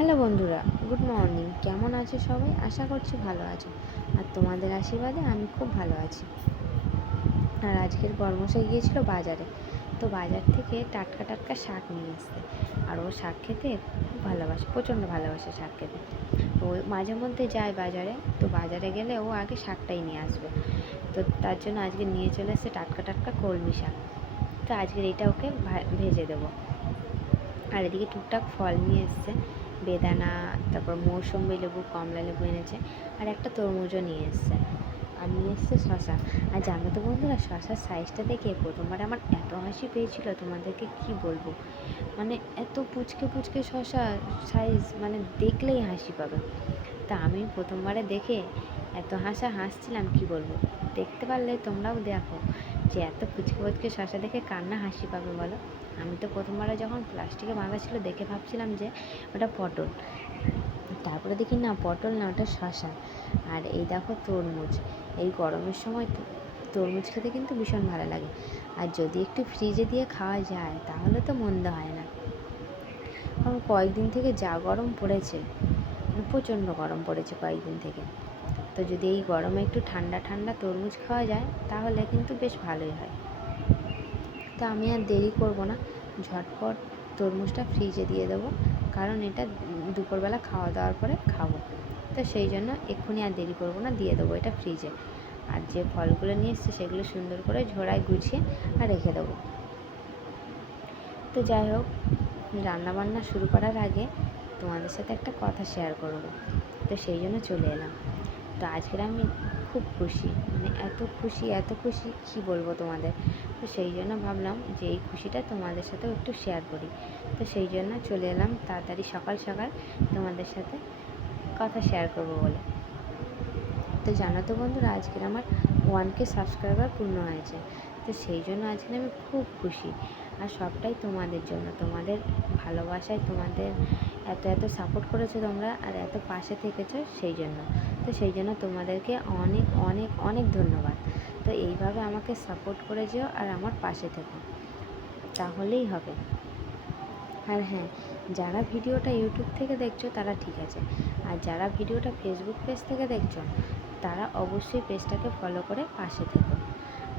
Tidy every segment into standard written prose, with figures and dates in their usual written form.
Hello বন্ধুরা, good morning. কেমন আছো সবাই? আশা করছি ভালো আছো। আর তোমাদের আশীর্বাদে আমি খুব ভালো আছি। আর আজকের বর্মশাই গিয়েছিল বাজারে, তো বাজার থেকে টাটকা টাটকা শাক নিয়ে এসছে। আর ও শাক খেতে খুব ভালোবাসে, প্রচণ্ড ভালোবাসে শাক খেতে। তো ও মাঝে মধ্যে যায় বাজারে, তো বাজারে গেলে ও আগে শাকটাই নিয়ে আসবে। তো তার জন্য আজকে নিয়ে চলে এসেছে টাটকা টাটকা কলমি শাক। তো আজকের এটা ওকে ভেজে দেবো। আর এদিকে টুকটাক ফল নিয়ে এসছে, বেদানা, তারপর মৌসুম্বি লেবু, কমলা লেবু এনেছে, আর একটা তরমুজও নিয়ে এসছে, আর নিয়ে এসছে শশা। আর জানো তো বন্ধুরা, শশার সাইজটা দেখে প্রথমবার আমার এত হাসি পেয়েছিল, তোমাদেরকে কি বলবো। মানে এত পুচকে পুচকে শশা সাইজ, মানে দেখলেই হাসি পাবে। তা আমি প্রথমবারে দেখে এত হাসছিলাম কি বলবো। দেখতে পারলে তোমরাও দেখো যে এত পুচকে পুচকে শশা দেখে কার না হাসি পাবে বলো। আমি তো প্রথমবারে যখন প্লাস্টিকে বাঁধা ছিল দেখে ভাবছিলাম যে ওটা পটল, তারপরে দেখি না পটল না, ওটা শশা। আর এই দেখো তরমুজ। এই গরমের সময় তরমুজ খেতে কিন্তু ভীষণ ভালো লাগে। আর যদি একটু ফ্রিজে দিয়ে খাওয়া যায় তাহলে তো মন্দ হয় না। কারণ কয়েকদিন থেকে যা গরম পড়েছে, প্রচণ্ড গরম পড়েছে কয়েকদিন থেকে। তো যদি এই গরমে একটু ঠান্ডা ঠান্ডা তরমুজ খাওয়া যায় তাহলে কিন্তু বেশ ভালোই হয়। তো আমি আর দেরি করব না, ঝটপট তরমুজটা ফ্রিজে দিয়ে দেবো, কারণ এটা দুপুরবেলা খাওয়া দাওয়ার পরে খাবো। তো সেই জন্য এক্ষুনি আর দেরি করব না, দিয়ে দেবো এটা ফ্রিজে। আর যে ফলগুলো নিয়ে এসেছি সেগুলো সুন্দর করে ঝোড়ায় গুছিয়ে আর রেখে দেবো। তো যাই হোক, রান্নাবান্না শুরু করার আগে তোমাদের সাথে একটা কথা শেয়ার করব, তো সেই জন্য চলে এলাম। তো আজকের আমি খুব খুশি, মানে এত খুশি কী বলবো তোমাদের। তো সেই জন্য ভাবলাম যে এই খুশিটা তোমাদের সাথেও একটু শেয়ার করি। তো সেই জন্য চলে এলাম তাড়াতাড়ি সকাল সকাল তোমাদের সাথে কথা শেয়ার করব বলে। তো জানো তো বন্ধুরা, আজকের আমার 1K সাবস্ক্রাইবার পূর্ণ হয়েছে। তো সেই জন্য আজকে আমি খুব খুশি। আর সবটাই তোমাদের জন্য, তোমাদের ভালোবাসায়, তোমাদের এত সাপোর্ট করেছো তোমরা, আর এত পাশে থেকেছো সেই জন্য। তো সেই জন্য তোমাদেরকে অনেক অনেক অনেক ধন্যবাদ। তো এইভাবে আমাকে সাপোর্ট করে যেও আর আমার পাশে থেকো, তাহলেই হবে। আর হ্যাঁ, যারা ভিডিওটা ইউটিউব থেকে দেখছো তারা ঠিক আছে, আর যারা ভিডিওটা ফেসবুক পেজ থেকে দেখছো তারা অবশ্যই পেজটাকে ফলো করে পাশে থেকো।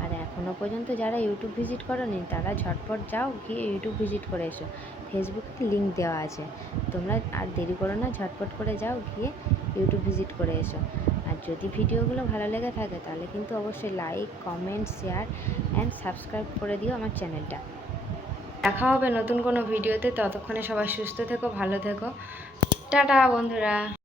আর এখনও পর্যন্ত যারা ইউটিউব ভিজিট করোনি তারা ঝটপট যাও, গিয়ে ইউটিউব ভিজিট করে এসো। ফেসবুকে লিঙ্ক দেওয়া আছে, তোমরা আর দেরি করো না, ঝটপট করে যাও, গিয়ে ইউটিউব ভিজিট করে এসো। আর যদি ভিডিওগুলো ভালো লেগে থাকে তাহলে কিন্তু অবশ্যই like, comment, share and subscribe করে দিও আমার চ্যানেলটা। দেখা হবে নতুন কোনো ভিডিওতে, ততক্ষণে সবাই সুস্থ থেকো, ভালো থেকো। টাটা বন্ধুরা।